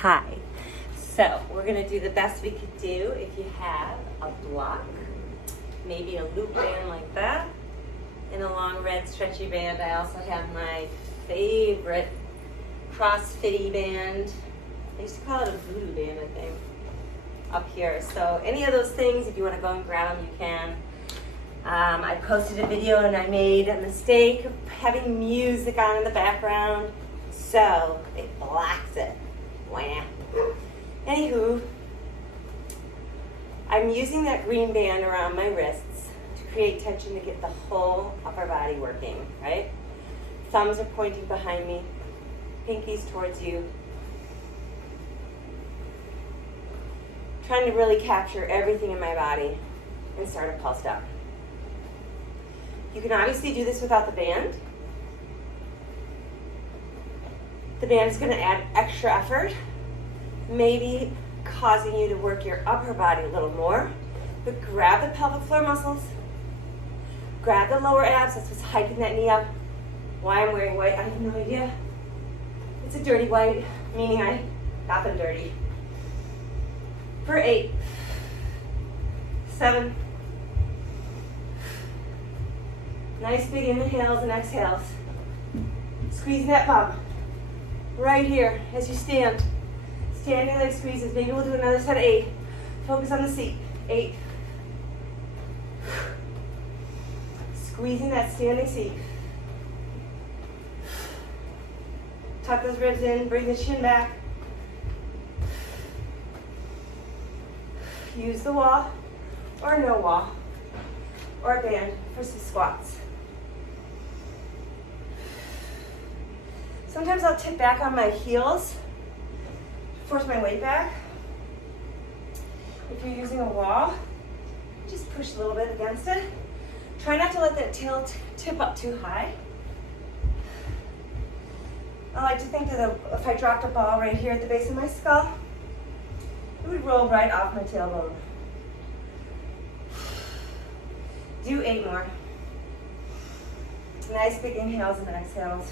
high. So we're gonna do the best we could do if you have a block, maybe a loop band like that, and a long red stretchy band. I also have my favorite CrossFitty band. I used to call it a voodoo band, I think, up here. So any of those things, if you want to go and grab them, you can. I posted a video and I made a mistake of having music on in the background, so it blocks it. Wham. Anywho, I'm using that green band around my wrists to create tension to get the whole upper body working, right? Thumbs are pointing behind me, pinkies towards you. Trying to really capture everything in my body and start a pulse down. You can obviously do this without the band. The band is going to add extra effort, maybe causing you to work your upper body a little more. But grab the pelvic floor muscles, grab the lower abs. That's what's hiking that knee up. Why I'm wearing white, I have no idea. It's a dirty white, meaning I got them dirty. For 8, 7. Nice big inhales and exhales. Squeeze that bum. Right here as you stand. Standing leg squeezes. Maybe we'll do another set of 8. Focus on the seat. 8. Squeezing that standing seat. Tuck those ribs in. Bring the chin back. Use the wall or no wall or a band for some squats. Sometimes I'll tip back on my heels, force my weight back. If you're using a wall, just push a little bit against it. Try not to let that tail tip up too high. I like to think that if I dropped a ball right here at the base of my skull, it would roll right off my tailbone. Do 8 more. Nice big inhales and exhales.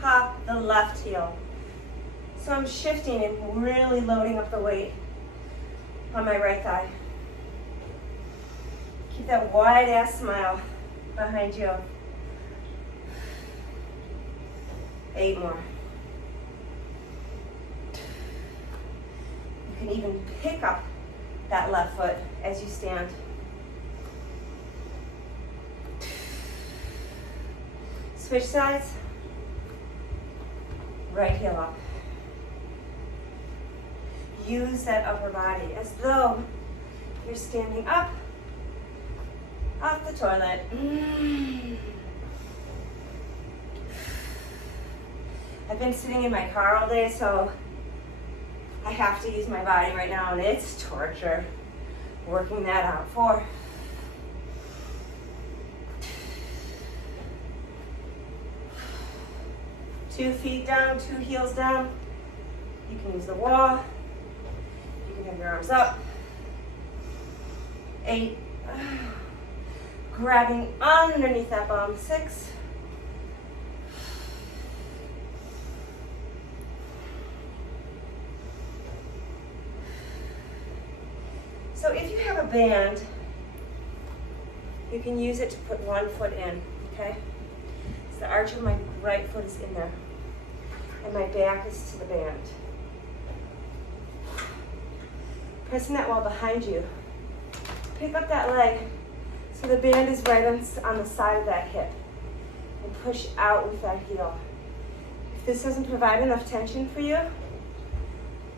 Pop the left heel. So I'm shifting and really loading up the weight on my right thigh. Keep that wide ass smile behind you. 8 more. You can even pick up that left foot as you stand. Switch sides. Right heel up. Use that upper body as though you're standing up off the toilet. I've been sitting in my car all day, so I have to use my body right now, and it's torture working that out. 4. 2 feet down, 2 heels down. You can use the wall. You can have your arms up. 8. Grabbing underneath that bum. 6. So if you have a band, you can use it to put one foot in, okay? So the arch of my right foot is in there, and my back is to the band. Pressing that wall behind you. Pick up that leg so the band is right on the side of that hip, and push out with that heel. If this doesn't provide enough tension for you,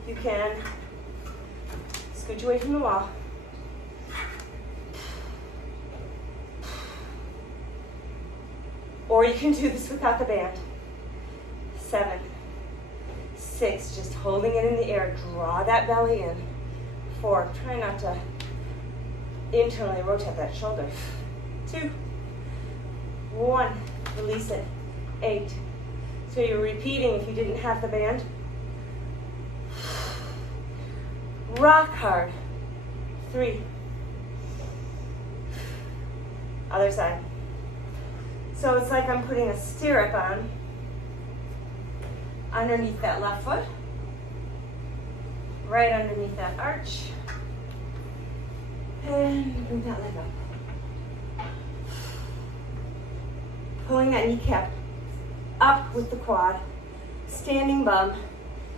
you can scooch away from the wall. Or you can do this without the band. 7, 6, just holding it in the air. Draw that belly in. 4, try not to internally rotate that shoulder. 2, 1, release it. 8. So you're repeating if you didn't have the band. Rock hard. 3. Other side. So it's like I'm putting a stirrup on underneath that left foot, right underneath that arch, and bring that leg up. Pulling that kneecap up with the quad, standing bum,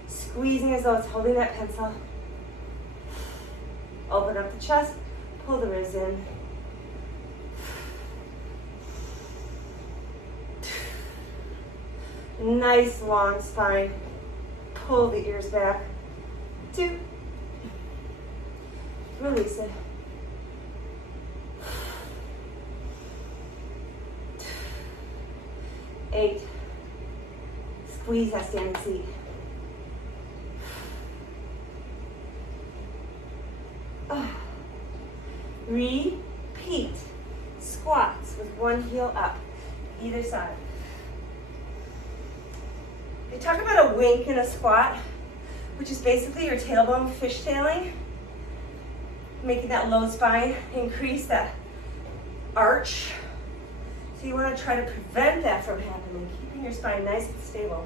squeezing as though it's holding that pencil. Open up the chest, pull the ribs in. Nice long spine. Pull the ears back. 2. Release it. 8. Squeeze that standing seat. Repeat squats with one heel up, either side. They talk about a wink in a squat, which is basically your tailbone fishtailing, making that low spine increase that arch. So you want to try to prevent that from happening, keeping your spine nice and stable.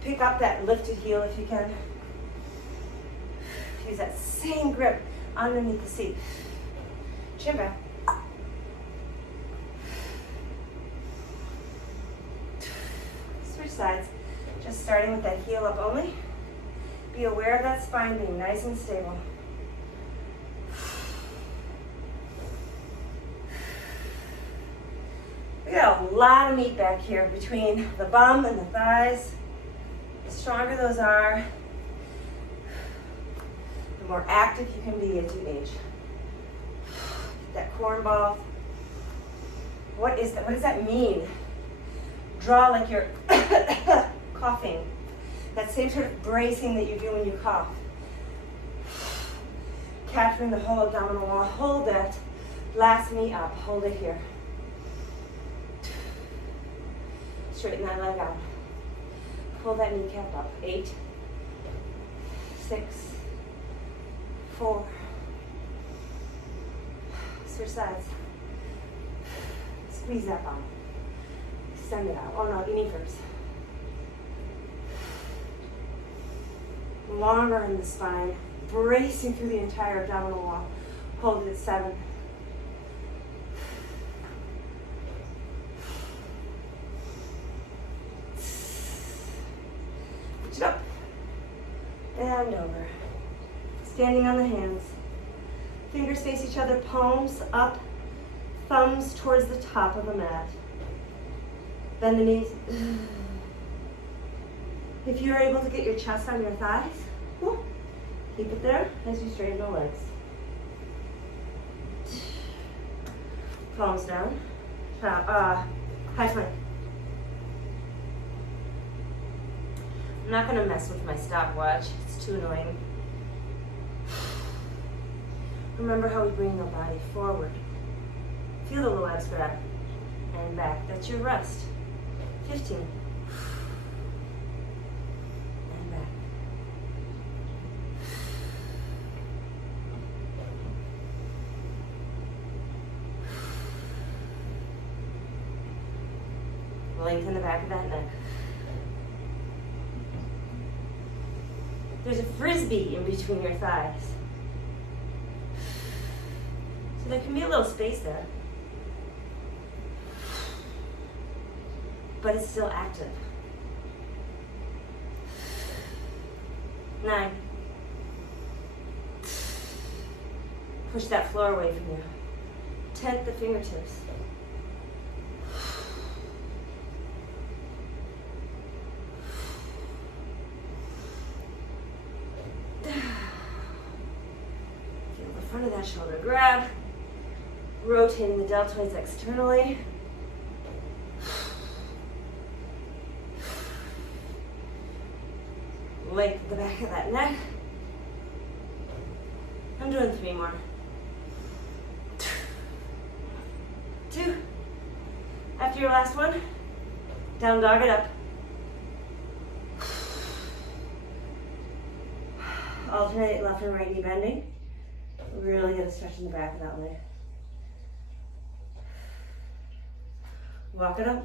Pick up that lifted heel if you can. Use that same grip underneath the seat. Chin back. Switch sides. Just starting with that heel up only. Be aware of that spine being nice and stable. We got a lot of meat back here between the bum and the thighs. The stronger those are, the more active you can be as you age. That cornball. What is that? What does that mean? Draw like you're coughing. That same sort of bracing that you do when you cough. Capturing the whole abdominal wall. Hold that last knee up. Hold it here. Straighten that leg out. Pull that kneecap up. 8, 6, 4. Switch sides. Squeeze that bum. Extend it out. Oh no, your knee first. Longer in the spine. Bracing through the entire abdominal wall. Hold it at 7. Reach it up. And over. Standing on the hands. Fingers face each other, palms up, thumbs towards the top of the mat. Bend the knees. If you're able to get your chest on your thighs, keep it there as you straighten the legs. Palms down. High plank. I'm not going to mess with my stopwatch. It's too annoying. Remember how we bring the body forward. Feel the low abs grab and back. That's your rest. 15. And back. Lengthen the back of that neck. There's a frisbee in between your thighs. So there can be a little space there. But it's still active. 9. Push that floor away from you. Tent the fingertips. Feel the front of that shoulder grab. Rotating the deltoids externally. Lengthen the back of that neck. I'm doing 3 more. 2. After your last one, down dog it up. Alternate left and right knee bending. Really get a stretch in the back of that leg. Walk it up.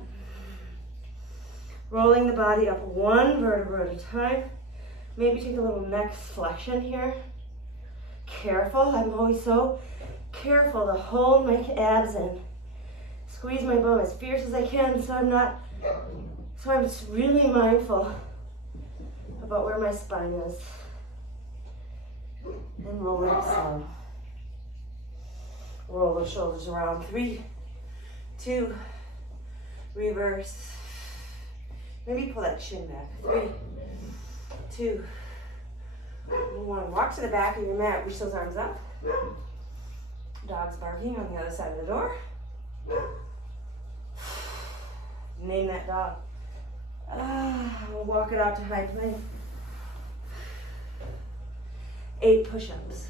Rolling the body up one vertebra at a time. Maybe take a little neck flexion here. Careful, I'm always so careful to hold my abs in. Squeeze my bum as fierce as I can so I'm just really mindful about where my spine is. And roll it up slow. Roll the shoulders around. 3, 2, reverse. Maybe pull that chin back. 3, 2, 1. Walk to the back of your mat. Reach those arms up. Dog's barking on the other side of the door. Name that dog. We'll walk it out to high plank. 8 push-ups.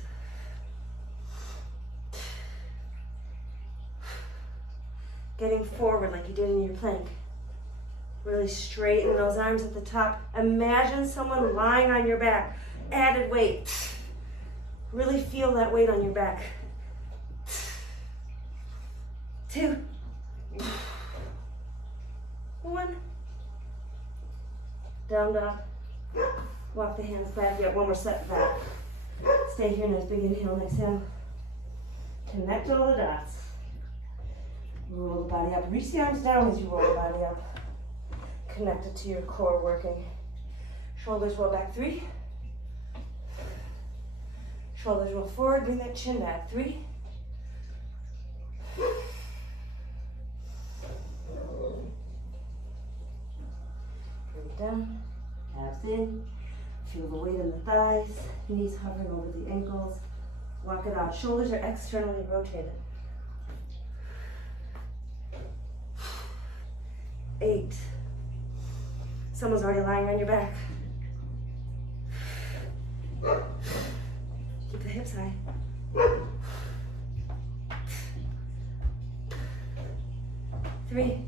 Getting forward like you did in your plank. Really straighten those arms at the top. Imagine someone lying on your back. Added weight. Really feel that weight on your back. 2, 1. Down dog. Walk the hands back. You have one more set back. Stay here. Nice big inhale and exhale. Connect all the dots. Roll the body up. Reach the arms down as you roll the body up. Connect it to your core working. Shoulders roll back. 3. Shoulders roll forward. Bring that chin back. 3. Bring it down. Abs in. Feel the weight in the thighs. Knees hovering over the ankles. Walk it out. Shoulders are externally rotated. 8. Someone's already lying on your back. Keep the hips high. 3,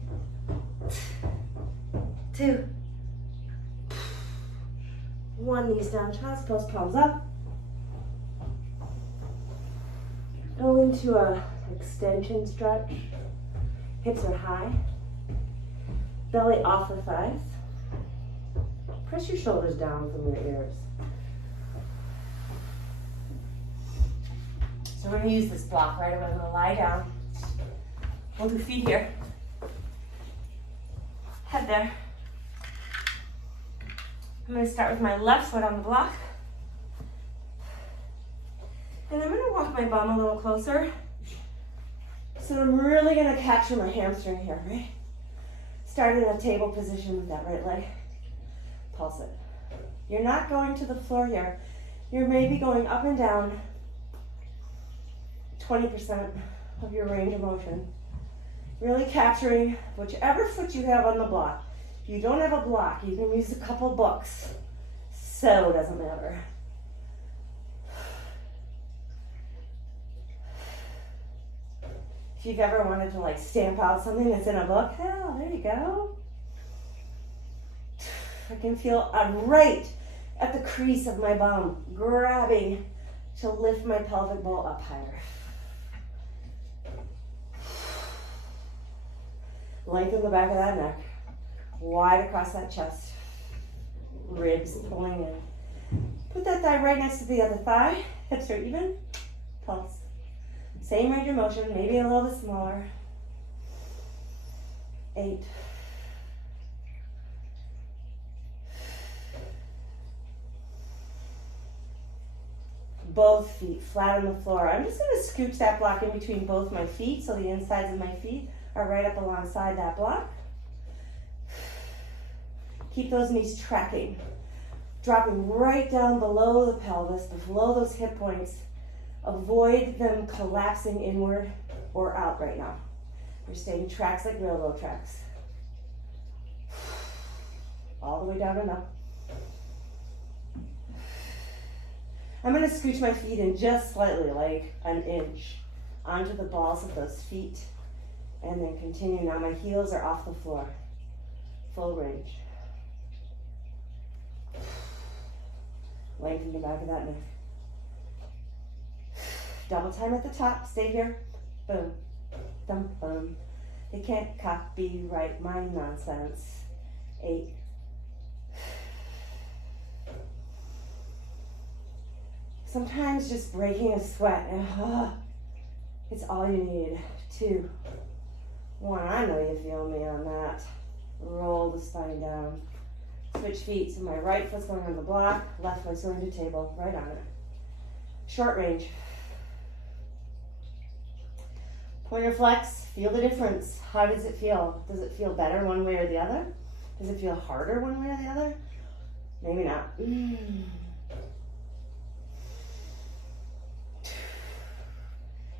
2, 1. Knees down, child's pose, palms up. Go into a extension stretch. Hips are high. Belly off the thighs. Press your shoulders down from your ears. So we're going to use this block right away. I'm going to lie down. Hold your feet here. Head there. I'm going to start with my left foot on the block. And I'm going to walk my bum a little closer. So I'm really going to capture my hamstring here, right? Start in a table position with that right leg. Pulse it. You're not going to the floor here. You're maybe going up and down 20% of your range of motion. Really capturing whichever foot you have on the block. If you don't have a block, you can use a couple books. So it doesn't matter. If you've ever wanted to like stamp out something that's in a book, hell, there you go. I can feel right at the crease of my bum, grabbing to lift my pelvic bowl up higher. Lengthen the back of that neck, wide across that chest, ribs pulling in. Put that thigh right next to the other thigh, hips are even, pulse. Same range of motion, maybe a little bit smaller. 8. Both feet flat on the floor. I'm just going to scooch that block in between both my feet so the insides of my feet are right up alongside that block. Keep those knees tracking. Dropping right down below the pelvis, below those hip points. Avoid them collapsing inward or out right now. You're staying tracks like railroad tracks. All the way down and up. I'm going to scooch my feet in just slightly, like an inch, onto the balls of those feet. And then continue. Now my heels are off the floor. Full range. Lengthen the back of that neck. Double time at the top. Stay here. Boom. Thump, bum. They can't copyright my nonsense. 8. Sometimes just breaking a sweat, it's all you need. 2, 1, I know you feel me on that. Roll the spine down. Switch feet, so my right foot's going on the block, left foot's going to table, right on it. Short range. Pointer flex, feel the difference. How does it feel? Does it feel better one way or the other? Does it feel harder one way or the other? Maybe not.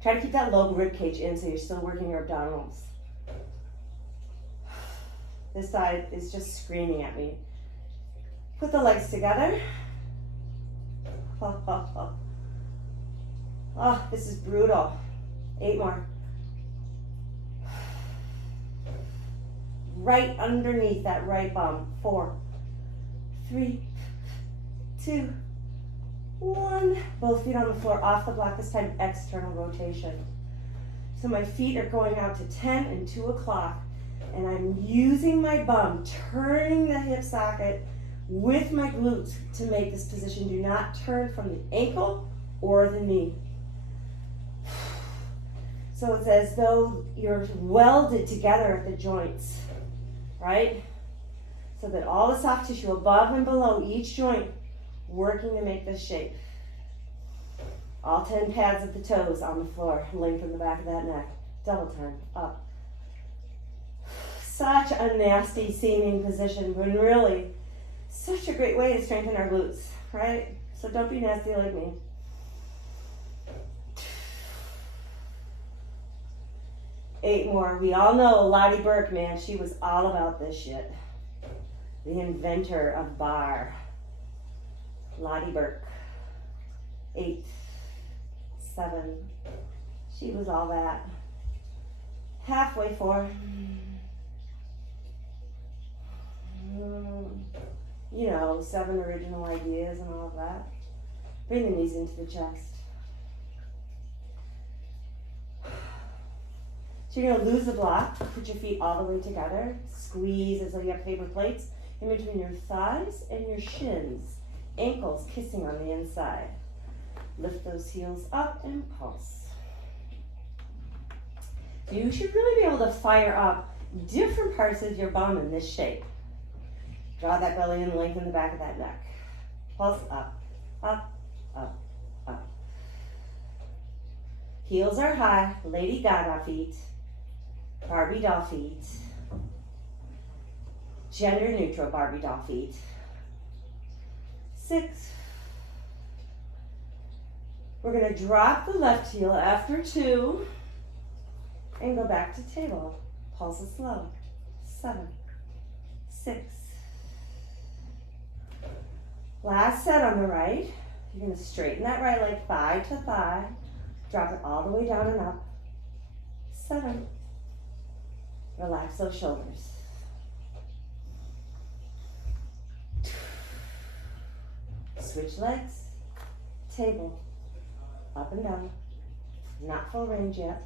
Try to keep that low rib cage in so you're still working your abdominals. This side is just screaming at me. Put the legs together. Oh, this is brutal. 8 more. Right underneath that right bum. 4, 3, 2, 1. Both feet on the floor, off the block, this time external rotation. So my feet are going out to 10 and 2 o'clock, and I'm using my bum, turning the hip socket with my glutes to make this position. Do not turn from the ankle or the knee. So it's as though you're welded together at the joints, right? So that all the soft tissue above and below each joint working to make this shape. All 10 pads of the toes on the floor, lengthen the back of that neck. Double time, up. Such a nasty seeming position, when really such a great way to strengthen our glutes, right? So don't be nasty like me. 8 more. We all know Lottie Burke, man. She was all about this shit. The inventor of bar. Lottie Burke. 8, 7. She was all that. Halfway 4. You know, 7 original ideas and all of that. Bring the knees into the chest. So you're going to lose the block. Put your feet all the way together. Squeeze as though you have paper plates in between your thighs and your shins. Ankles kissing on the inside. Lift those heels up and pulse. You should really be able to fire up different parts of your bum in this shape. Draw that belly in, lengthen the back of that neck. Pulse up, up, up, up. Heels are high, Lady Gaga feet, Barbie doll feet, gender neutral Barbie doll feet. 6. We're going to drop the left heel after 2 and go back to table. Pulse is slow. 7, 6. Last set on the right. You're going to straighten that right leg thigh to thigh. Drop it all the way down and up. 7. Relax those shoulders. Switch legs. Table. Up and down. Not full range yet.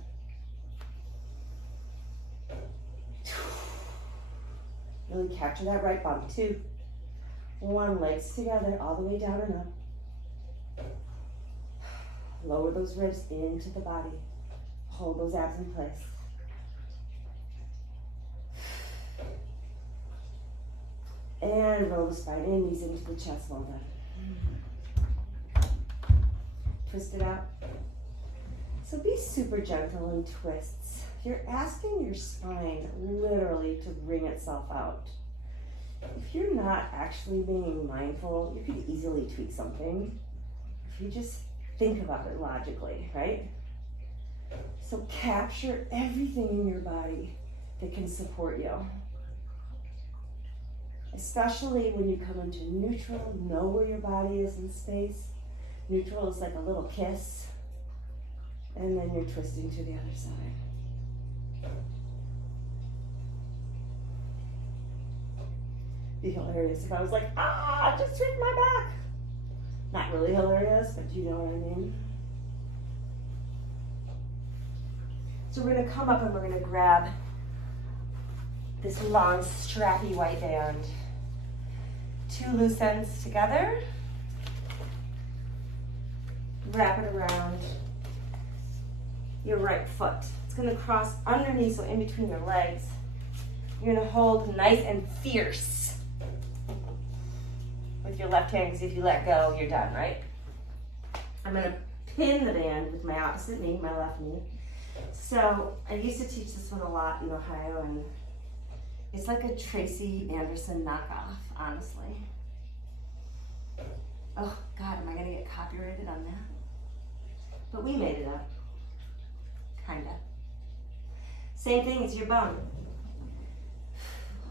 Really capture that right bum. 2, 1, legs together all the way down and up. Lower those ribs into the body. Hold those abs in place. And roll the spine in, knees into the chest, well done. Twist it out. So be super gentle in twists. You're asking your spine literally to wring itself out. If you're not actually being mindful, you could easily tweak something. If you just think about it logically, right? So capture everything in your body that can support you. Especially when you come into neutral, know where your body is in space. Neutral is like a little kiss. And then you're twisting to the other side. Be hilarious if I was like, just twist my back. Not really hilarious, but you know what I mean. So we're gonna come up and we're gonna grab this long, strappy white band. 2 loose ends together. Wrap it around your right foot. It's gonna cross underneath, so in between your legs. You're gonna hold nice and fierce with your left hand, because if you let go, you're done, right? I'm gonna pin the band with my opposite knee, my left knee. So I used to teach this one a lot in Ohio, and it's like a Tracy Anderson knockoff, honestly. Oh God, am I gonna get copyrighted on that? But we made it up, kinda. Same thing as your bum.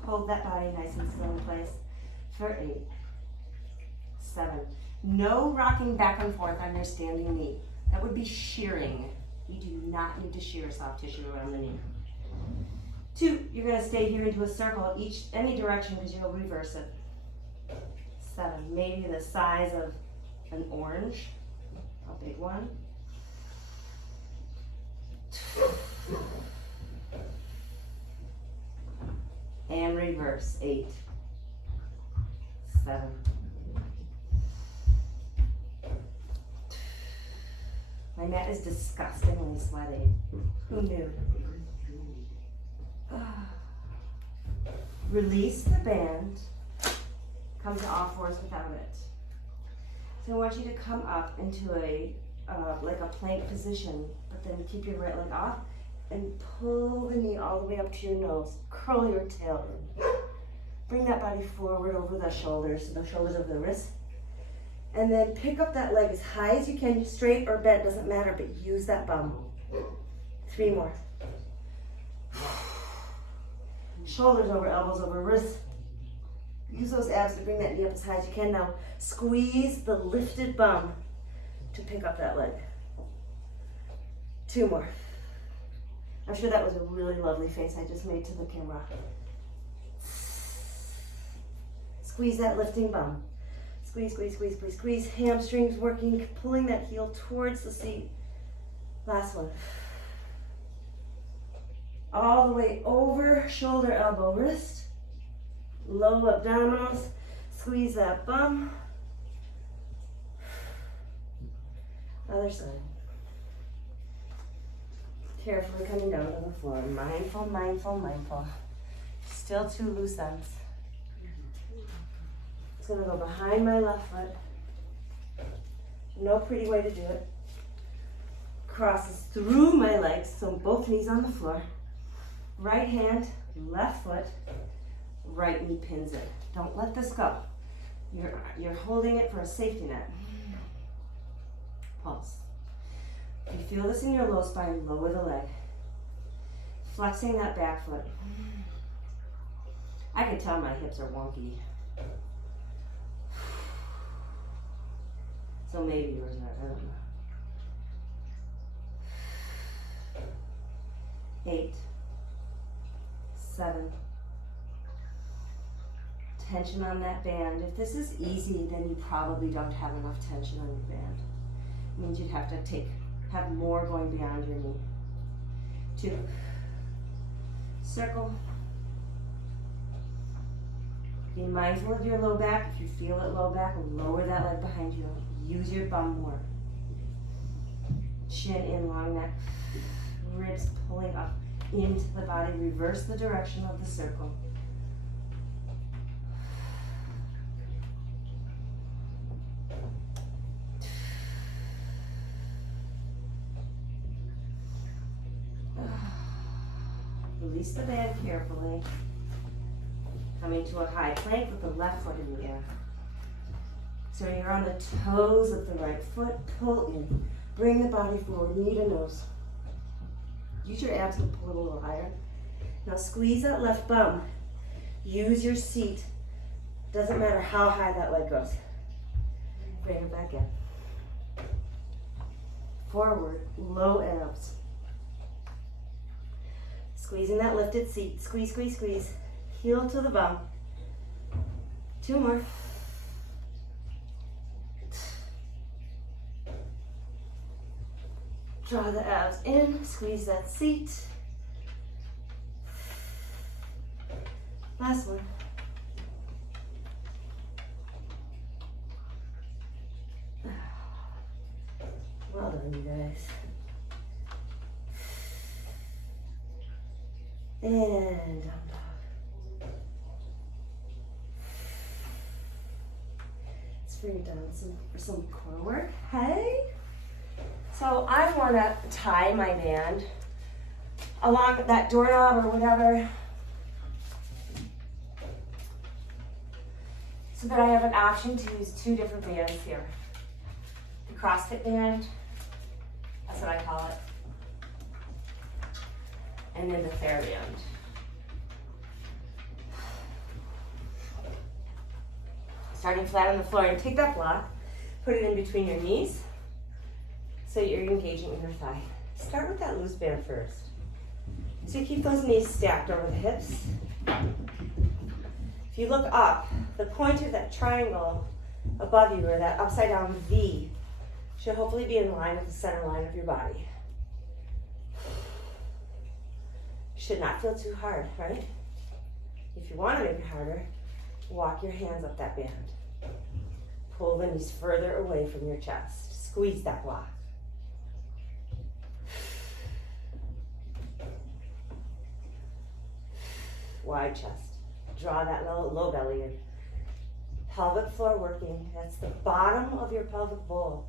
Hold that body nice and still in place for 8, 7. No rocking back and forth on your standing knee. That would be shearing. You do not need to shear soft tissue around the knee. 2, you're gonna stay here into a circle, any direction, because you'll reverse it. 7, maybe the size of an orange, a big one. And reverse, 8, 7. My mat is disgustingly sweaty. Who knew? Release the band. Come to all fours without it. So I want you to come up into like a plank position, but then keep your right leg off and pull the knee all the way up to your nose. Curl your tail in. Bring that body forward over the shoulders, so the shoulders over the wrists. And then pick up that leg as high as you can, straight or bent, doesn't matter, but use that bum. 3 more. Shoulders over, elbows over, wrists. Use those abs to bring that knee up as high as you can. Now squeeze the lifted bum to pick up that leg. 2 more. I'm sure that was a really lovely face I just made to the camera. Squeeze that lifting bum. Squeeze, squeeze, squeeze, squeeze, squeeze. Hamstrings working, pulling that heel towards the seat. Last one. All the way over, shoulder, elbow, wrist. Low abdominals. Squeeze that bum. Other side. Carefully coming down to the floor. Mindful, mindful, mindful. Still 2 loose ends. It's gonna go behind my left foot. No pretty way to do it. Crosses through my legs, so both knees on the floor. Right hand, left foot, right knee pins it. Don't let this go. You're holding it for a safety net. Pulse. If you feel this in your low spine, lower the leg. Flexing that back foot. I can tell my hips are wonky. So maybe yours are, I don't know. 8, 7. Tension on that band. If this is easy, then you probably don't have enough tension on your band. It means you'd have to have more going beyond your knee. 2. Circle. Be mindful of your low back. If you feel it low back, lower that leg behind you. Use your bum more. Chin in, long neck. Ribs pulling up into the body. Reverse the direction of the circle. Release the band carefully. Coming to a high plank with the left foot in the air. So you're on the toes of the right foot. Pull in. Bring the body forward, knee to nose. Use your abs to pull it a little higher. Now squeeze that left bum. Use your seat. Doesn't matter how high that leg goes. Bring it back in. Forward, low abs. Squeezing that lifted seat. Squeeze, squeeze, squeeze. Heel to the bum. 2 more. Draw the abs in. Squeeze that seat. Last one. Well done, you guys. And down dog. Let's bring it down for some core work. Hey. So I want to tie my band along that doorknob or whatever, so that I have an option to use two different bands here. The CrossFit band, that's what I call it, and then the fair band. Starting flat on the floor, and take that block, put it in between your knees so you're engaging in your thigh. Start with that loose band first. So you keep those knees stacked over the hips. If you look up, the point of that triangle above you, or that upside down V, should hopefully be in line with the center line of your body. Should not feel too hard, right? If you want to make it harder, walk your hands up that band. Pull the knees further away from your chest. Squeeze that block. Wide chest. Draw that low belly in. Pelvic floor working. That's the bottom of your pelvic bowl.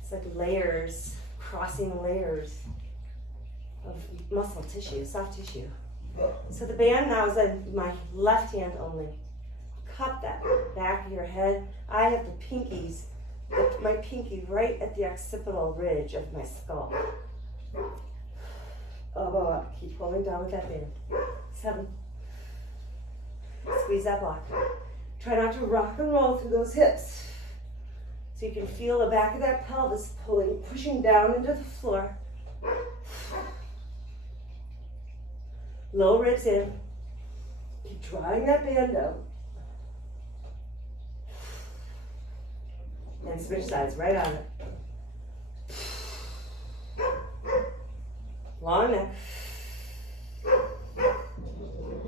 It's like layers, crossing layers of muscle tissue, soft tissue. So the band now is in my left hand only. Cup that back of your head. I have the pinkies, my pinky right at the occipital ridge of my skull. Elbow up. Keep pulling down with that band. 7. Squeeze that block. Try not to rock and roll through those hips. So you can feel the back of that pelvis pulling, pushing down into the floor. Low ribs in. Keep drawing that band out. And switch sides, right on it. Long neck.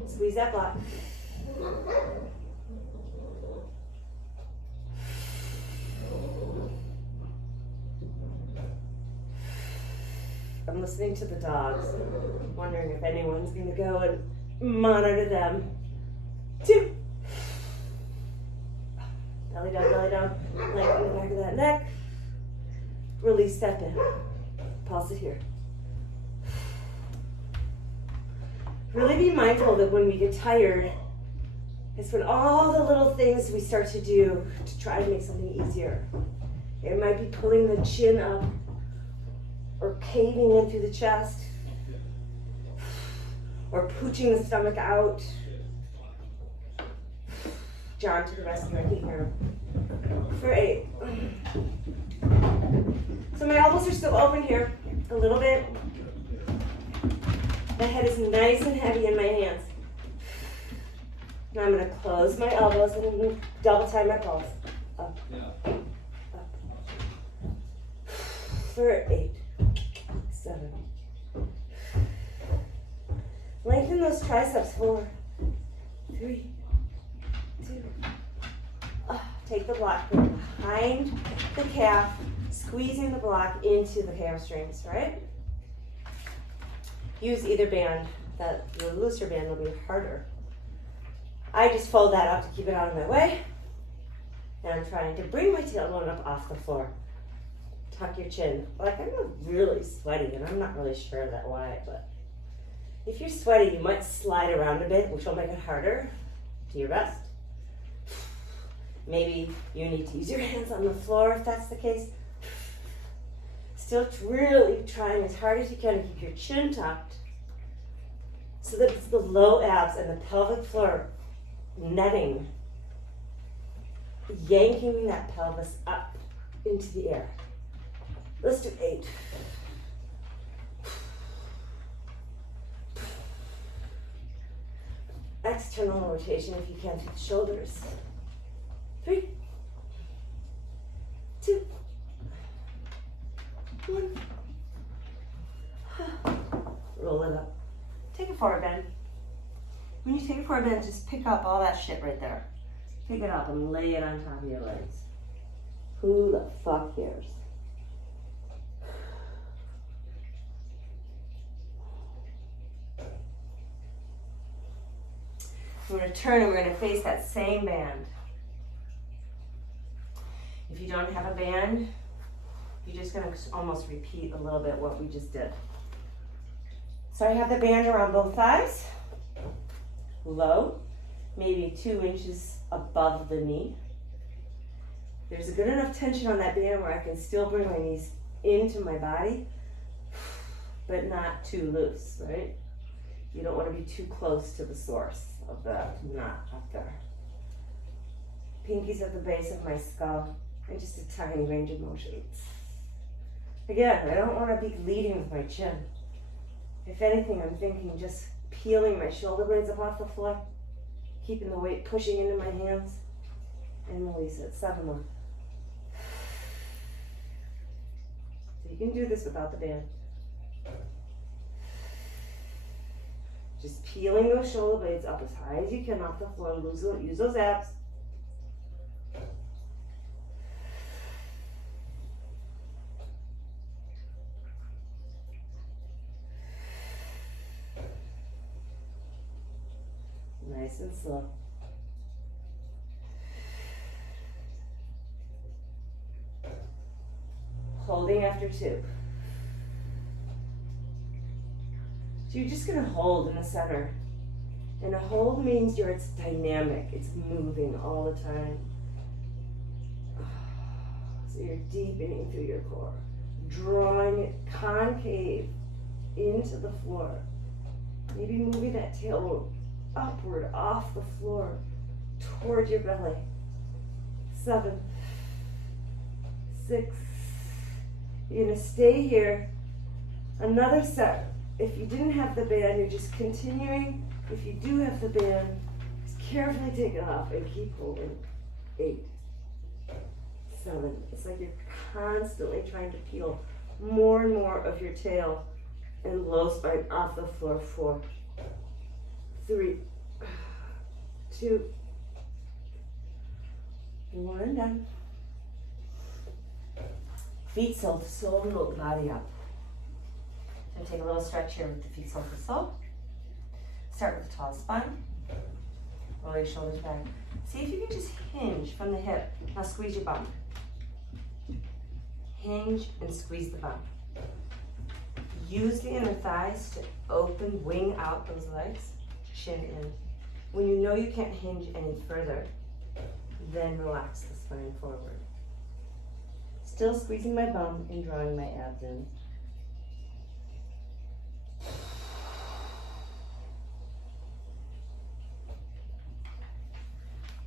Squeeze that block. I'm listening to the dogs, wondering if anyone's going to go and monitor them. 2. Belly down, lengthen the back of that neck. Release that bend. Pulse it here. Really be mindful that when we get tired, it's when all the little things we start to do to try to make something easier. It might be pulling the chin up or caving in through the chest or pooching the stomach out. John to the rescue, I can hear him. For 8. So my elbows are still open here a little bit. The head is nice and heavy in my hands. Now I'm going to close my elbows and double tie my palms. Up, up. For 8, 7. Lengthen those triceps. 4, 3, 2. Take the block behind the calf, squeezing the block into the hamstrings, right? Use either band. The looser band will be harder. I just fold that up to keep it out of my way. And I'm trying to bring my tailbone up off the floor. Tuck your chin. Like, I'm really sweaty, and I'm not really sure that why, but if you're sweaty, you might slide around a bit, which will make it harder. Do your best. Maybe you need to use your hands on the floor if that's the case. Still really trying as hard as you can to keep your chin tucked so that it's the low abs and the pelvic floor netting, yanking that pelvis up into the air. Let's do 8. External rotation if you can through the shoulders. 3, 2, 1. Roll it up. Take a forward bend. When you take a forward bend, just pick up all that shit right there. Pick it up and lay it on top of your legs. Who the fuck cares? We're going to turn and we're going to face that same band. If you don't have a band, you're just going to almost repeat a little bit what we just did. So I have the band around both thighs, low, maybe 2 inches above the knee. There's a good enough tension on that band where I can still bring my knees into my body, but not too loose, right? You don't want to be too close to the source of the knot up there. Pinkies at the base of my skull, and just a tiny range of motion. Again, I don't want to be leading with my chin. If anything, I'm thinking just peeling my shoulder blades up off the floor, keeping the weight pushing into my hands, and release it. 7 more. So you can do this without the band. Just peeling those shoulder blades up as high as you can off the floor. Use those abs. Nice and slow. Holding after 2. So you're just going to hold in the center. And a hold means it's dynamic. It's moving all the time. So you're deepening through your core. Drawing it concave into the floor. Maybe moving that tailbone upward off the floor toward your belly. 7, 6. You're going to stay here. Another set. If you didn't have the band, you're just continuing. If you do have the band, just carefully take it off and keep holding. 8, 7. It's like you're constantly trying to peel more and more of your tail and low spine off the floor. 4, 3, 2, 1, done. Feet sole to sole, roll the body up. So take a little stretch here with the feet sole to sole. Start with the tall spine. Roll your shoulders back. See if you can just hinge from the hip. Now squeeze your bum. Hinge and squeeze the bum. Use the inner thighs to open, wing out those legs. Shin in. When you know you can't hinge any further, then relax the spine forward. Still squeezing my bum and drawing my abs in.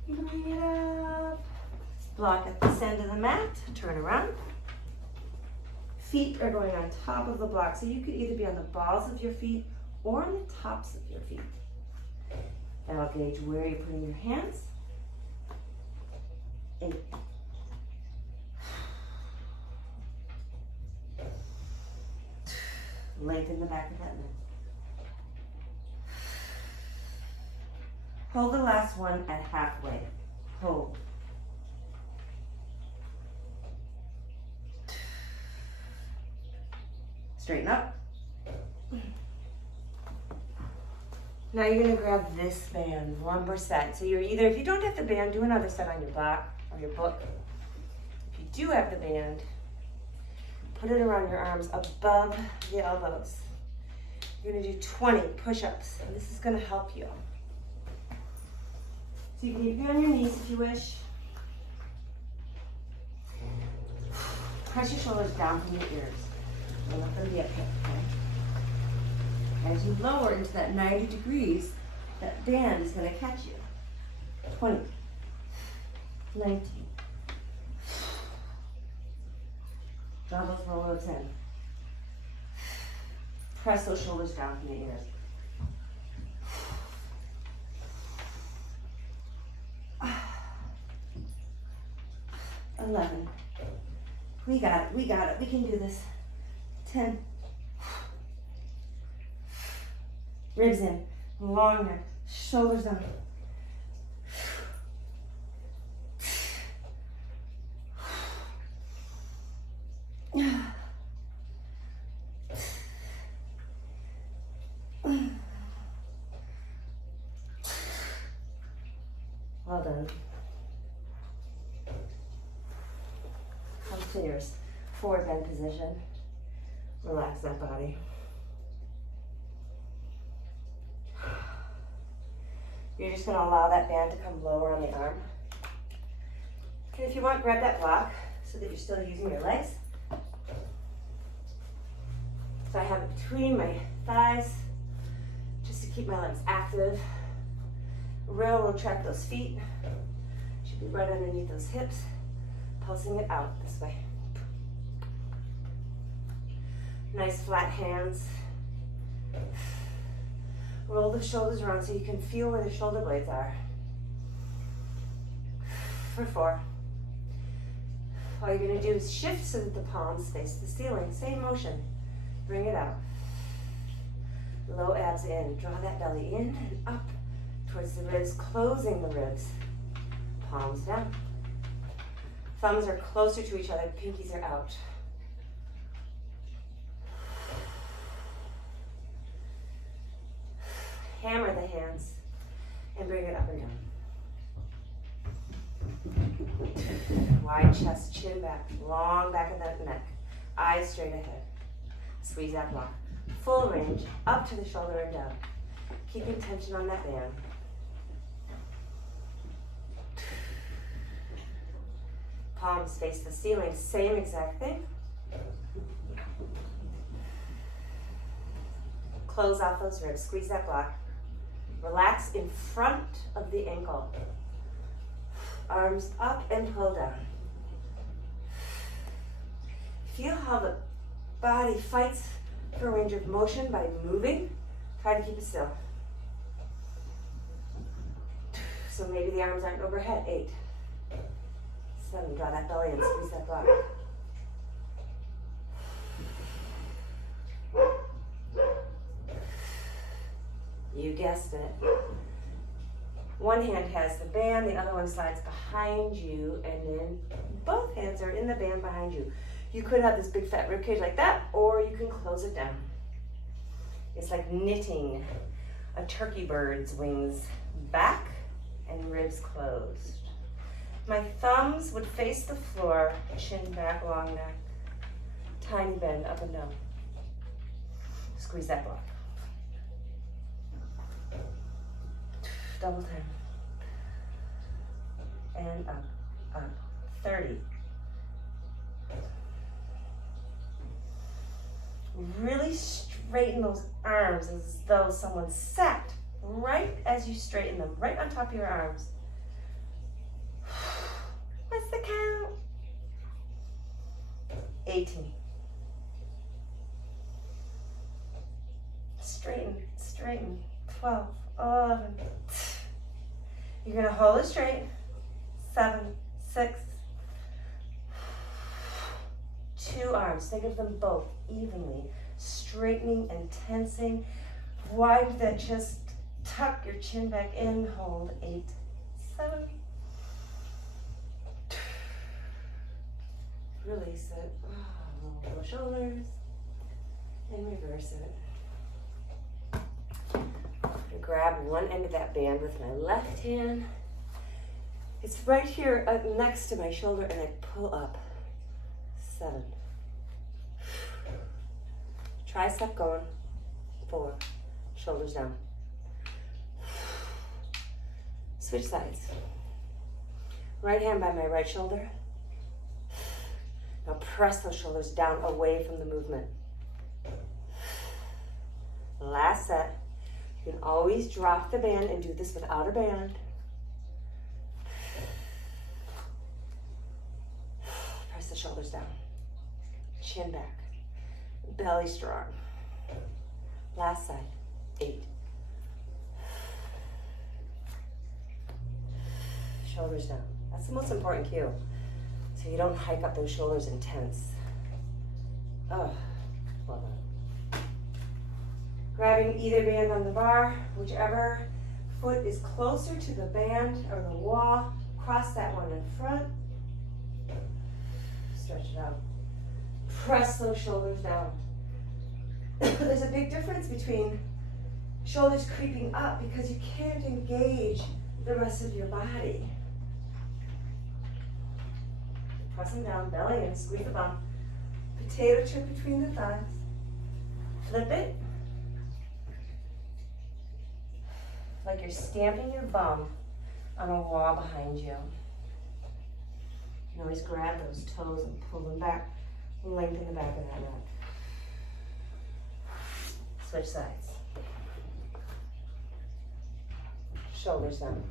Bring it up. Block at this end of the mat. Turn around. Feet are going on top of the block, so you could either be on the balls of your feet or on the tops of your feet. That'll gauge where you're putting your hands. 8. Lengthen the back of that neck. Hold the last one at halfway. Hold. Straighten up. Now you're going to grab this band, one more set. So you're either, if you don't have the band, do another set on your block or your book. If you do have the band, put it around your arms above the elbows. You're going to do 20 push-ups, and this is going to help you. So you can either be on your knees if you wish. Press your shoulders down from your ears. Don't let them be up here, okay? As you lower into that 90 degrees, that band is going to catch you. 20, 19. Draw those rollers in. Press those shoulders down from the ears. 11. We got it, we got it, we can do this. 10. Ribs in, long neck, Shoulders down. Well done. Come to your forward bend position. Relax that body. You're just going to allow that band to come lower on the arm. And if you want, grab that block so that you're still using your legs. So I have it between my thighs just to keep my legs active. Railroad track those feet. Should be right underneath those hips. Pulsing it out this way. Nice flat hands. Roll the shoulders around so you can feel where the shoulder blades are. For 4. All you're going to do is shift so that the palms face the ceiling. Same motion. Bring it out. Low abs in. Draw that belly in and up towards the ribs, closing the ribs. Palms down. Thumbs are closer to each other. Pinkies are out. Hammer the hands and bring it up and down. Wide chest, chin back, long back of that neck, eyes straight ahead. Squeeze that block. Full range, up to the shoulder and down. Keeping tension on that band. Palms face the ceiling, same exact thing. Close out those ribs, squeeze that block. Relax in front of the ankle. Arms up and pull down. Feel how the body fights for range of motion by moving. Try to keep it still. So maybe the arms aren't overhead. 8, 7, draw that belly in, squeeze that block. You guessed it. One hand has the band, the other one slides behind you, and then both hands are in the band behind you. You could have this big fat ribcage like that, or you can close it down. It's like knitting a turkey bird's wings back and ribs closed. My thumbs would face the floor, chin back, long neck, tiny bend up and down. Squeeze that block. Double time. And up, up. 30. Really straighten those arms as though someone sat right as you straighten them, right on top of your arms. What's the count? 18. Straighten, straighten. 12, 11. You're going to hold it straight. 7, 6. 2 arms. Think of them both evenly. Straightening and tensing. Widen that chest. Tuck your chin back in. Hold. 8, 7. Release it. Roll the shoulders. And reverse it. Grab one end of that band with my left hand. It's right here next to my shoulder, and I pull up. 7. Tricep going. 4. Shoulders down. Switch sides. Right hand by my right shoulder. Now press those shoulders down away from the movement. Last set. You can always drop the band and do this without a band. Press the shoulders down. Chin back. Belly strong. Last side. 8. Shoulders down. That's the most important cue. So you don't hike up those shoulders and tense. Oh, well done. Grabbing either band on the bar, whichever. foot is closer to the band or the wall. Cross that one in front. Stretch it out. Press those shoulders down. There's a big difference between shoulders creeping up because you can't engage the rest of your body. Press them down, belly in, squeeze the bum. Potato chip between the thighs. Flip it. Like you're stamping your bum on a wall behind you. You can always grab those toes and pull them back. Lengthen the back of that neck. Switch sides. Shoulders down.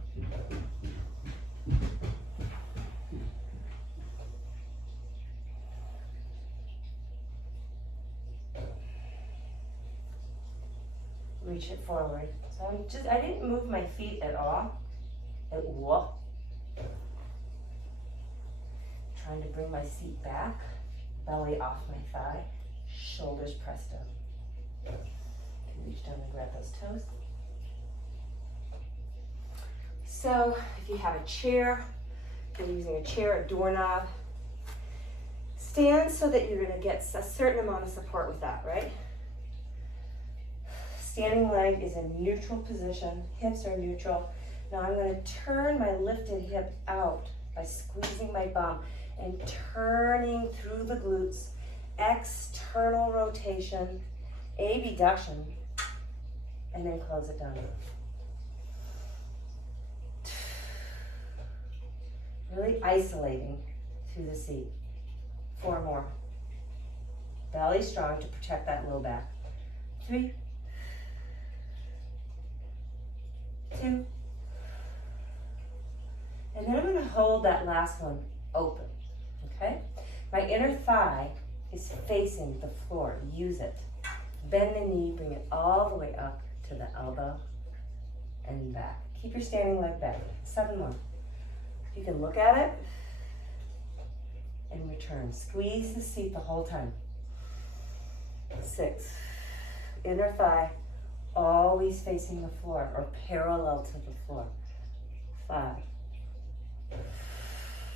Reach it forward. So I didn't move my feet at all. Trying to bring my seat back, belly off my thigh, shoulders pressed down. You can reach down and grab those toes. So if you have a chair, if you're using a chair, a doorknob, stand so that you're going to get a certain amount of support with that, right? Standing leg is in neutral position, hips are neutral. Now I'm going to turn my lifted hip out by squeezing my bum and turning through the glutes, external rotation, abduction, and then close it down. Really isolating through the seat. 4 more. Belly strong to protect that low back. 3, 2, and then I'm going to hold that last one open, okay? My inner thigh is facing the floor. Use it. Bend the knee, bring it all the way up to the elbow and back. Keep your standing leg back. 7 more. You can look at it and return. Squeeze the seat the whole time. 6. Inner thigh always facing the floor or parallel to the floor. 5.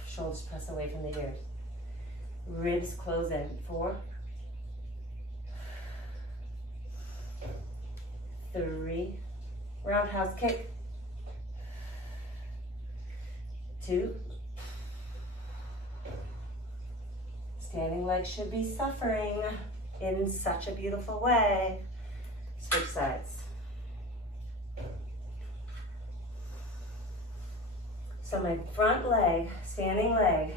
Shoulders press away from the ears. Ribs close in. 4. 3. Roundhouse kick. 2. Standing legs should be suffering in such a beautiful way. Switch sides. So my front leg, standing leg,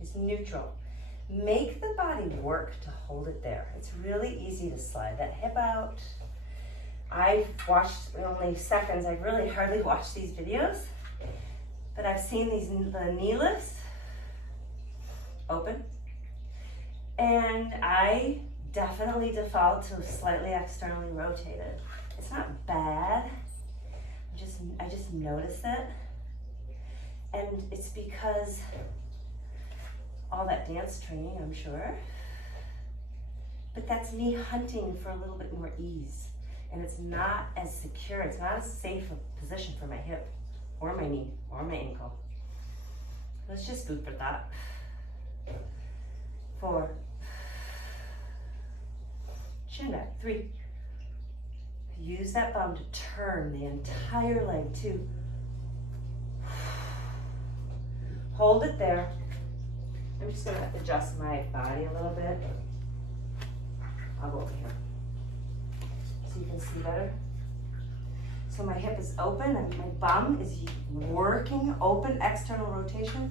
is neutral. Make the body work to hold it there. It's really easy to slide that hip out. I've watched only seconds. I really hardly watch these videos, but I've seen the knee lifts open, and I definitely default to slightly externally rotated. It's not bad. I just notice it, and it's because all that dance training, I'm sure. But that's me hunting for a little bit more ease, and it's not as secure. It's not as safe a position for my hip, or my knee, or my ankle. Let's just food for thought. 4. Chin back. 3. Use that bum to turn the entire leg. 2. Hold it there. I'm just gonna adjust my body a little bit. I'll go over here so you can see better. So my hip is open and my bum is working, open external rotation.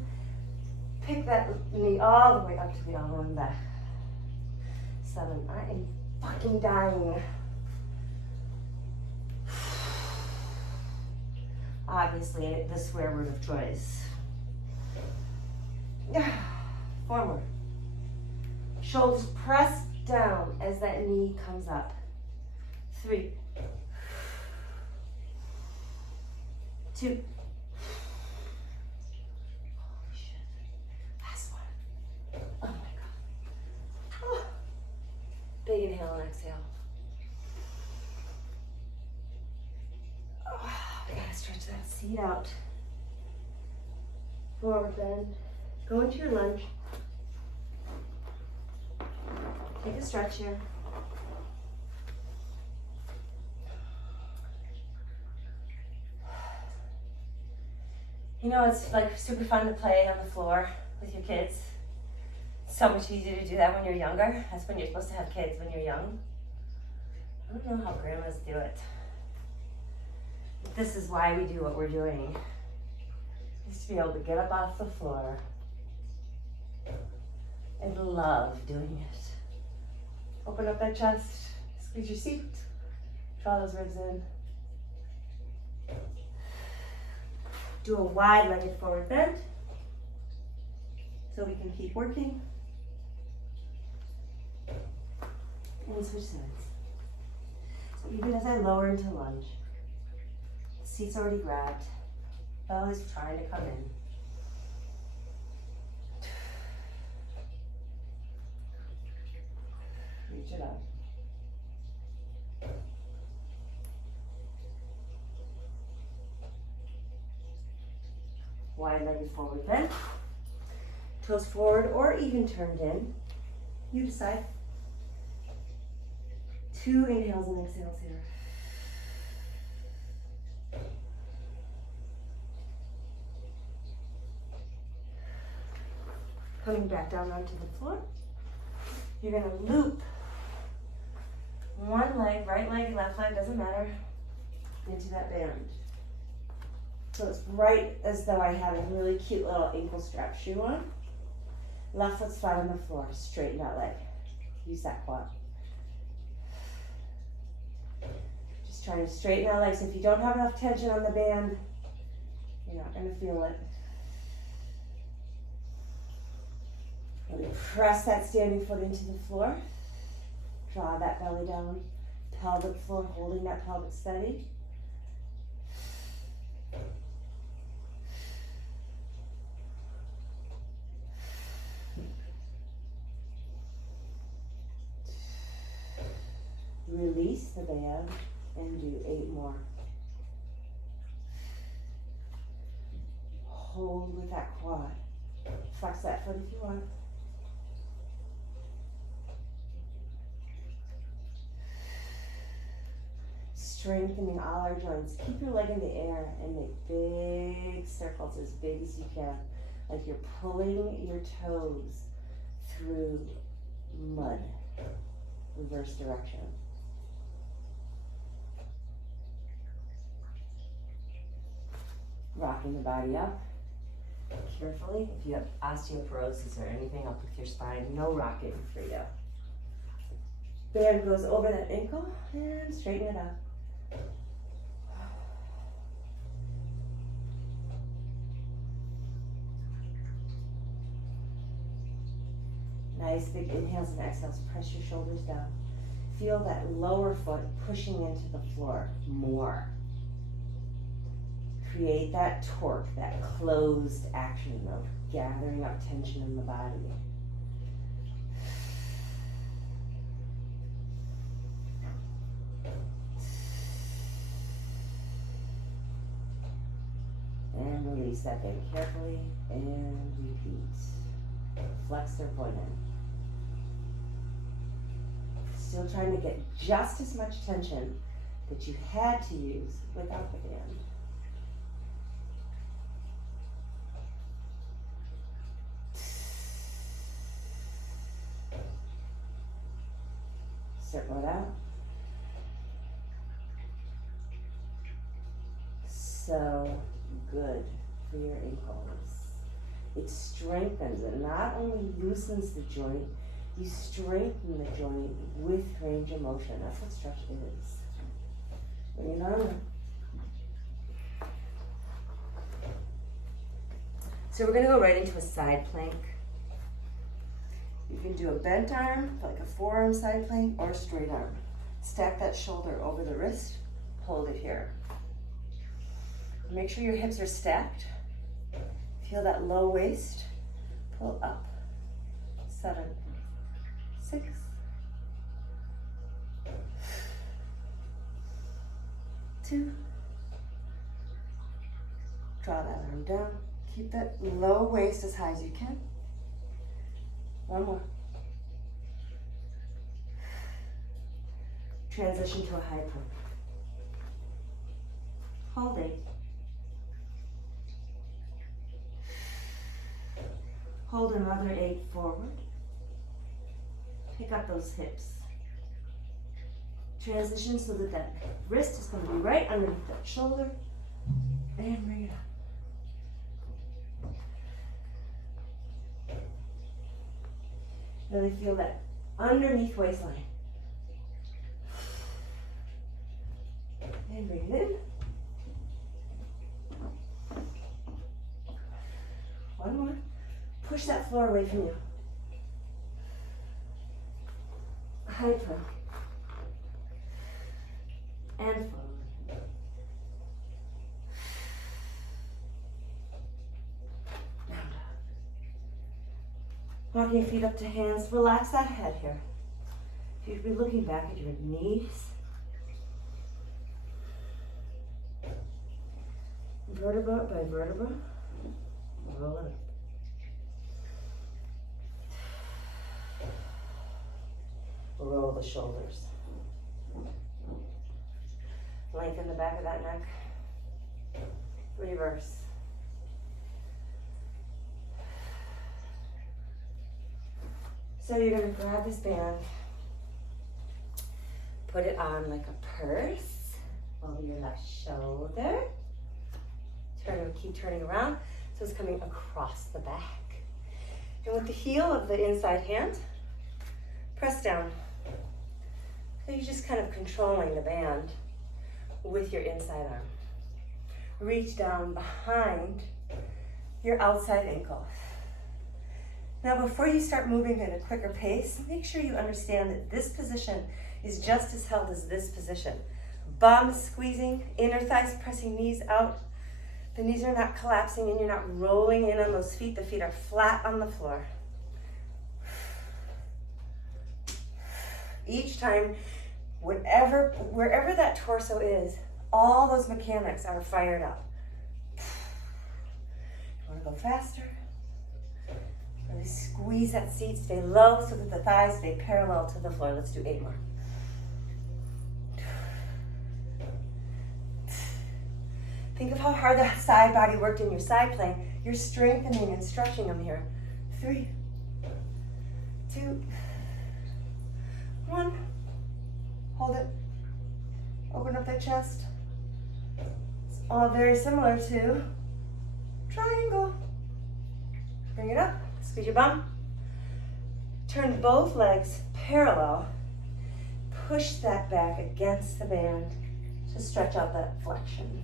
Pick that knee all the way up to the elbow and back. 7. I am fucking dying. Obviously, the swear word of choice. 4 more. Shoulders press down as that knee comes up. 3. 2. Holy shit. Last one. Oh my God. Oh. Big inhale and exhale. Oh, we got Stretch that seat out. Forward bend. Go into your lunge. Take a stretch here. You know, it's like super fun to play on the floor with your kids. It's so much easier to do that when you're younger. That's when you're supposed to have kids, when you're young. I don't know how grandmas do it. But this is why we do what we're doing. Just to be able to get up off the floor and love doing it. Open up that chest, squeeze your seat, draw those ribs in. Do a wide-legged forward bend so we can keep working. And switch sides. So even as I lower into lunge, the seat's already grabbed, belly's trying to come in. Reach it up. Wide-legged forward bend. Toes forward or even turned in. You decide. 2 inhales and exhales here. Coming back down onto the floor. You're gonna loop one leg, right leg, left leg, doesn't matter, into that band. So it's right as though I had a really cute little ankle strap shoe on. Left foot's flat on the floor, straighten that leg. Use that quad. Just trying to straighten that leg. So if you don't have enough tension on the band, you're not gonna feel it. Really press that standing foot into the floor. Draw that belly down. Pelvic floor, holding that pelvic steady. Release the band and do 8 more. Hold with that quad. Flex that foot if you want. Strengthening all our joints. Keep your leg in the air and make big circles, as big as you can. Like you're pulling your toes through mud. Reverse direction. Rocking the body up. Carefully, if you have osteoporosis or anything up with your spine, no rocking for you. Band goes over that ankle and straighten it up. Nice big inhales and exhales. Press your shoulders down. Feel that lower foot pushing into the floor more. Create that torque, that closed action of gathering up tension in the body. And release that band carefully and repeat. Flex their point in. Still trying to get just as much tension that you had to use without the band. Circle it out. So good for your ankles. It strengthens it. Not only loosens the joint, you strengthen the joint with range of motion. That's what stretch is. Bring it on. So we're gonna go right into a side plank. You can do a bent arm, like a forearm side plank, or a straight arm. Stack that shoulder over the wrist, hold it here. Make sure your hips are stacked. Feel that low waist, pull up. 7, 6, 2, Draw that arm down. Keep that low waist as high as you can. One more. Transition to a high plank. Hold 8. Hold another 8 forward. Pick up those hips. Transition so that that wrist is going to be right underneath that shoulder. And bring it up. Really feel that underneath waistline. And bring it in. One more. Push that floor away from you. High plank. And forward. Down dog. Walking your feet up to hands. Relax that head here. You should be looking back at your knees. Vertebra by vertebra. Roll it up. Roll the shoulders. Lengthen the back of that neck. Reverse. So you're going to grab this band, put it on like a purse over your left shoulder. Keep turning around so it's coming across the back. And with the heel of the inside hand, press down. So you're just kind of controlling the band with your inside arm. Reach down behind your outside ankle. Now before you start moving at a quicker pace, make sure you understand that this position is just as held as this position. Bum squeezing, inner thighs pressing knees out. The knees are not collapsing and you're not rolling in on those feet. The feet are flat on the floor. Each time, wherever that torso is, all those mechanics are fired up. You want to go faster? Really squeeze that seat, stay low so that the thighs stay parallel to the floor. Let's do 8 more. Think of how hard the side body worked in your side plank. You're strengthening and stretching them here. 3, 2, 1. Hold it. Open up that chest. It's all very similar to triangle. Bring it up. Squeeze your bum. Turn both legs parallel. Push that back against the band to stretch out that flexion.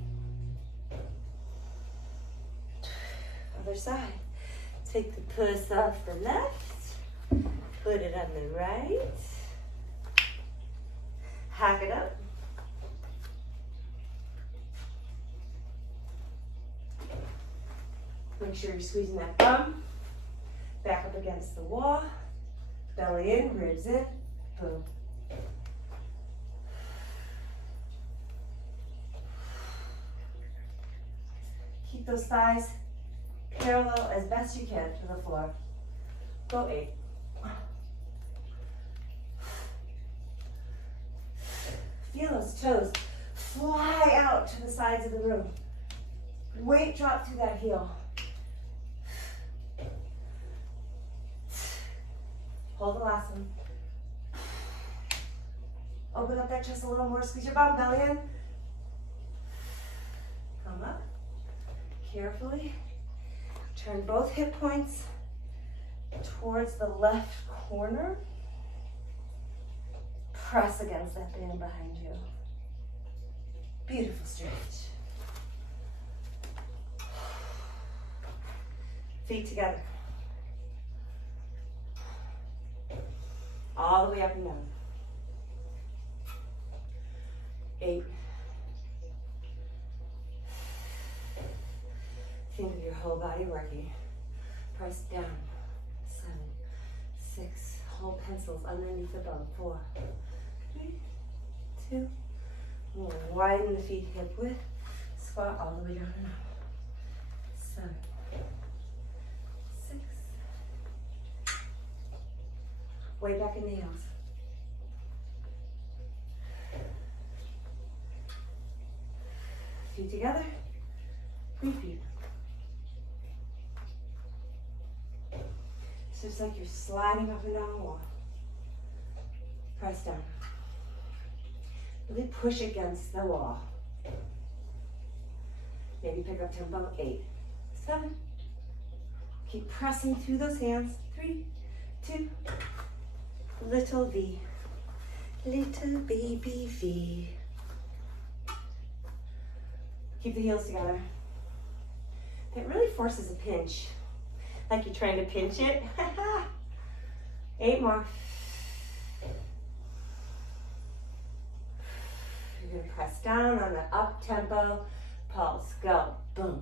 Other side. Take the purse off the left. Put it on the right. Hack it up. Make sure you're squeezing that bum. Back up against the wall. Belly in, ribs in. Boom. Keep those thighs parallel as best you can to the floor. Go 8. Feel those toes fly out to the sides of the room. Weight drop through that heel. Hold the last one. Open up that chest a little more. Squeeze your bum, belly in. Come up. Carefully. Turn both hip points towards the left corner. Press against that band behind you. Beautiful stretch. Feet together. All the way up and down. 8. Think of your whole body working. Press down. 7, 6. Hold pencils underneath the bum. 4, 3, 2, 1. Widen the feet hip width. Squat all the way down and up. 7, 6. Way back in the heels. Feet together. Repeat. It's just like you're sliding up and down the wall. Press down. Really push against the wall. Maybe pick up tempo. 8, 7. Keep pressing through those hands. 3, 2. Little V. Little baby V. Keep the heels together. It really forces a pinch. Like you're trying to pinch it. 8 more. You're gonna press down on the up tempo. Pulse, go, boom.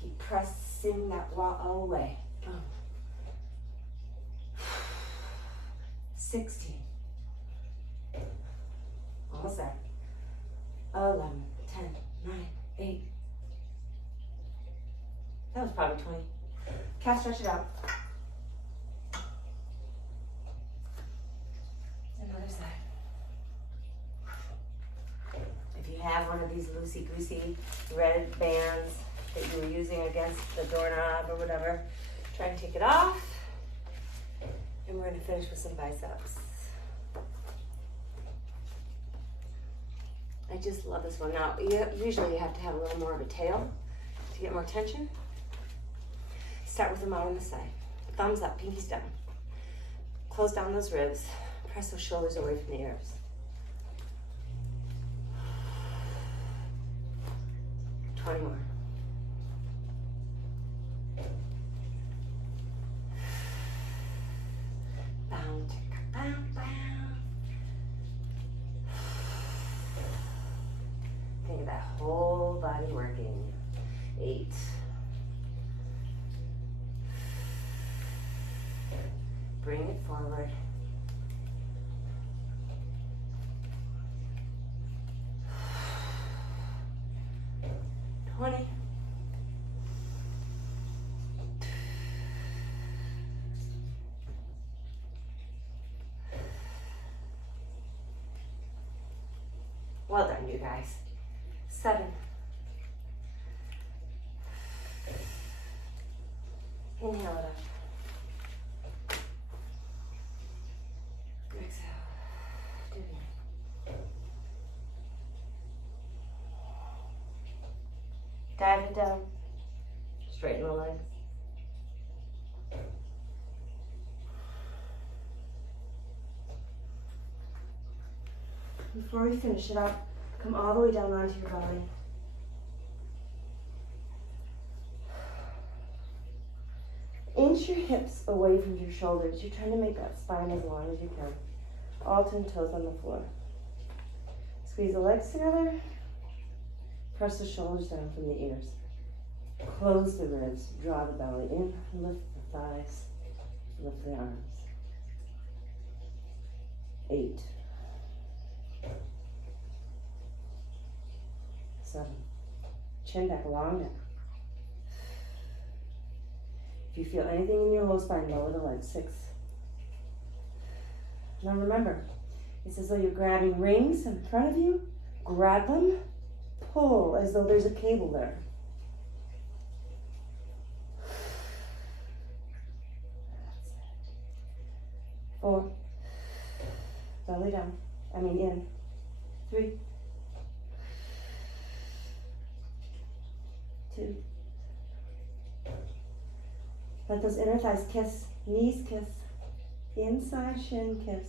Keep pressing that wall away. Boom. 16. Almost there. 11, 10, 9, 8. That was probably 20. Calf stretch it out. Another side. If you have one of these loosey-goosey red bands that you were using against the doorknob or whatever, try and take it off. And we're gonna finish with some biceps. I just love this one. Now, usually you have to have a little more of a tail to get more tension. Start with them out on the side. Thumbs up, pinkies down. Close down those ribs. Press those shoulders away from the ears. Twenty more. Bound, bound, bound. Think of that whole body working. 8. Bring it forward. 20. Well done, you guys. 7. Inhale it up. Exhale. Do it again. Dive it down. Straighten the legs. Before we finish it up, come all the way down onto your belly. Inch your hips away from your shoulders. You're trying to make that spine as long as you can. All 10 toes on the floor. Squeeze the legs together. Press the shoulders down from the ears. Close the ribs. Draw the belly in. Lift the thighs. Lift the arms. 8. 7. Chin back, long neck. If you feel anything in your low spine, lower the legs. 6. Now remember, it's as though you're grabbing rings in front of you. Grab them, pull as though there's a cable there. 4. Belly down. In. 3. 2. Let those inner thighs kiss, knees kiss, inside shin kiss.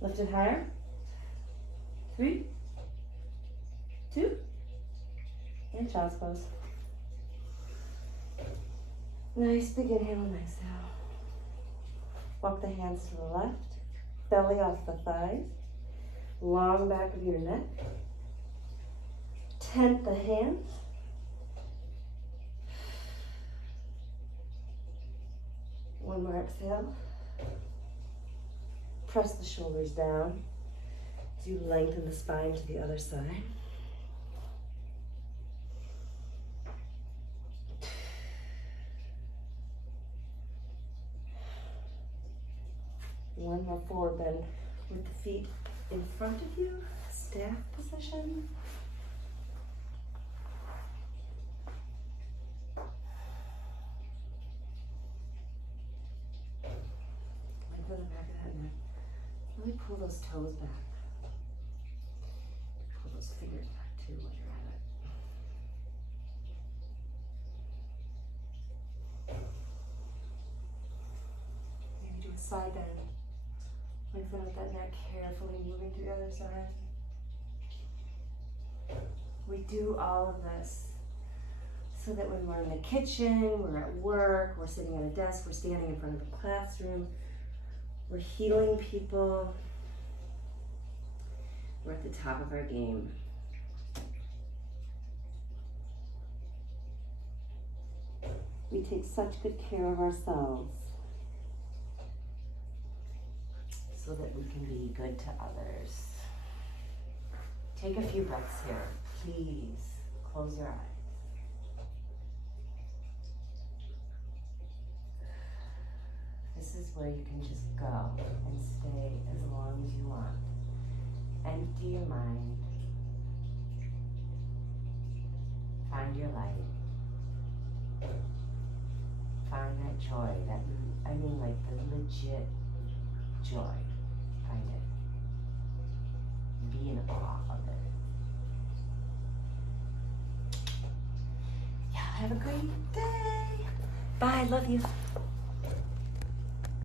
Lift it higher. 3, 2, and child's pose. Nice big inhale and exhale. Walk the hands to the left, belly off the thighs, long back of your neck. Tent the hands. One more exhale. Press the shoulders down. As you lengthen the spine to the other side. One more forward bend with the feet in front of you, staff position. Lengthen the back of that neck. Really pull those toes back. Pull those fingers back too while you're at it. Maybe do a side bend. Lengthen out that neck, carefully moving to the other side. We do all of this so that when we're in the kitchen, we're at work, we're sitting at a desk, we're standing in front of a classroom, we're healing people, we're at the top of our game. We take such good care of ourselves so that we can be good to others. Take a few breaths here. Please close your eyes. This is where you can just go and stay as long as you want. Empty your mind. Find your light. Find that joy, the legit joy. Find it. Be in awe of it. Yeah, have a great day. Bye, love you.